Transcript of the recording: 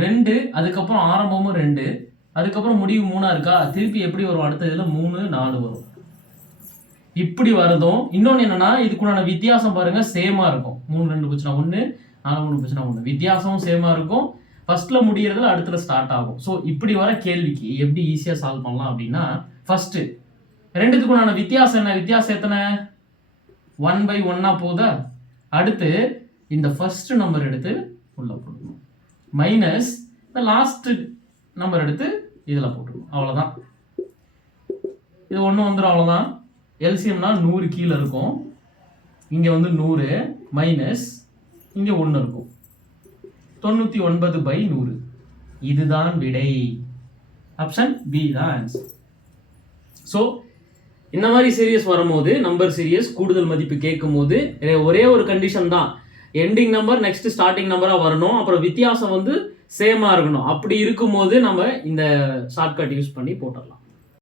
2, அதுக்கப்புறம் ஆரம்பமும் 2, அதுக்கப்புறம் முடிவு 3 இருக்கா, திருப்பி எப்படி வரும் அடுத்த இதுல 3, 4 வரும். இப்படி வருதும். இன்னொன்னு என்னன்னா இதுக்குண்டான வித்தியாசம் பாருங்க சேமா இருக்கும். 3, 2 போச்சுன்னா 1, 4, 3 போச்சுன்னா 1. வித்தியாசமும் சேமா இருக்கும். ஃபர்ஸ்ட்ல முடியறதுல அடுத்துல ஸ்டார்ட் ஆகும். ஸோ இப்படி வர கேள்விக்கு எப்படி ஈஸியா சால்வ் பண்ணலாம் அப்படின்னா, ஃபர்ஸ்ட் ரெண்டுத்துக்குண்டான வித்தியாசம் என்ன? வித்தியாசம் எத்தனை? 1/1 போதா? அடுத்து இந்த ஃபர்ஸ்ட் நம்பர் எடுத்து உள்ள போடணும், மைனஸ் இந்த லாஸ்ட் நம்பர் எடுத்து இதுல போட்டுருணும். அவ்வளவுதான். இது ஒண்ணு வந்துடும். அவ்வளவுதான். எல்சிஎம்னா 100 கீழே இருக்கும், இங்க வந்து 100 மைனஸ் இங்க 1 இருக்கும், 99/100. இதுதான் விடை. ஆப்ஷன் பி தான் ஆன்சர். ஸோ இந்த மாதிரி சீரியஸ் வரும்போது, நம்பர் சீரியஸ் கூடுதல் மதிப்பு கேட்கும் போது ஒரே ஒரு கண்டிஷன் தான், எண்டிங் நம்பர் நெக்ஸ்ட் ஸ்டார்டிங் நம்பரா வரணும், அப்புறம் வித்தியாசம் வந்து சேமா இருக்கணும். அப்படி இருக்கும்போது நம்ம இந்த ஷார்ட்கட் யூஸ் பண்ணி போட்டுடலாம்.